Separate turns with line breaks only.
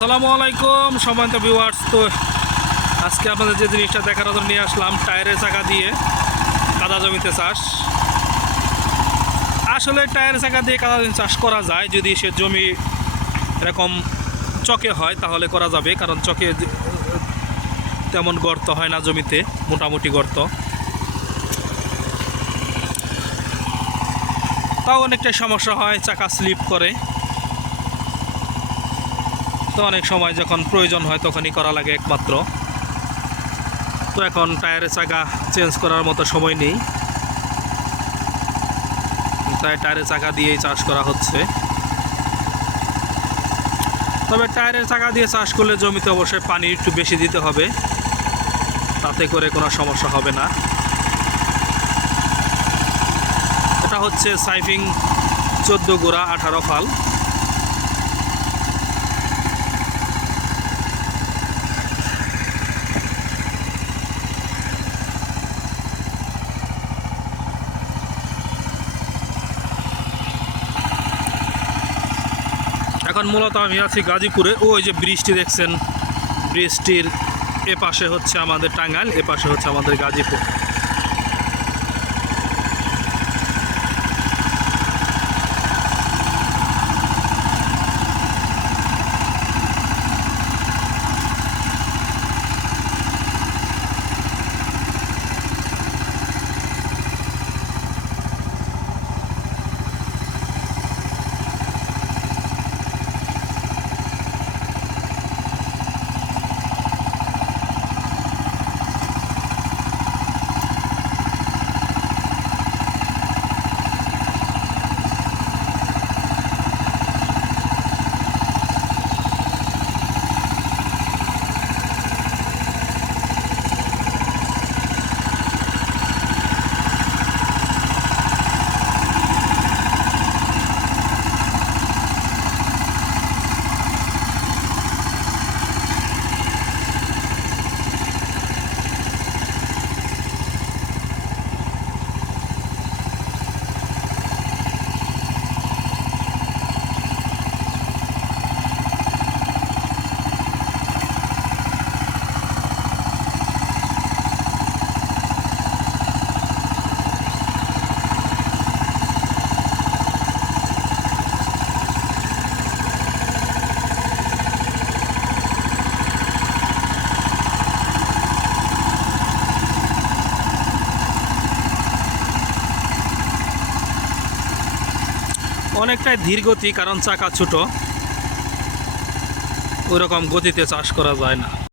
আসসালামু আলাইকুম, সম্মানিত ভিউয়ার্স তো আজকে আপনাদের যে জিনিসটা দেখার জন্য নিয়ে আসলাম, টায়ারের চাকা দিয়ে কাদা জমিতে চাষ। আসলে টায়ারের চাকা দিয়ে কাদা জমি চাষ করা যায়, যদি সে জমি এরকম চকে হয়, তাহলে করা যাবে, কারণ চকে তেমন গর্ত হয় না জমিতে, মোটামুটি গর্ত। তাও অনেকটা সমস্যা হয়, চাকা স্লিপ করে। তো অনেক সময় যখন প্রয়োজন হয় তখনই করা লাগে একমাত্র। তো এখন টায়ারের চাকা চেঞ্জ করার মতো সময় নেই। তাই টায়ারের চাকা দিয়েই চাষ করা হচ্ছে। তবে টায়ারের চাকা দিয়ে চাষ করলে জমিতে অবশ্যই পানি একটু বেশি দিতে হবে। তাতে করে কোনো সমস্যা হবে না। এটা হচ্ছে সাইফিং চোদ্দ গোড়া আঠারো ফাল। এখন মূলত আমি আছি গাজীপুরে। ওই যে বৃষ্টি দেখছেন, বৃষ্টির এ পাশে হচ্ছে আমাদের টাঙ্গাইল এ পাশে হচ্ছে আমাদের গাজীপুর। অনেকটাই ধীর গতি কারণ চাকা ছোট। ওইরকম গতিতে চাষ করা যায় না।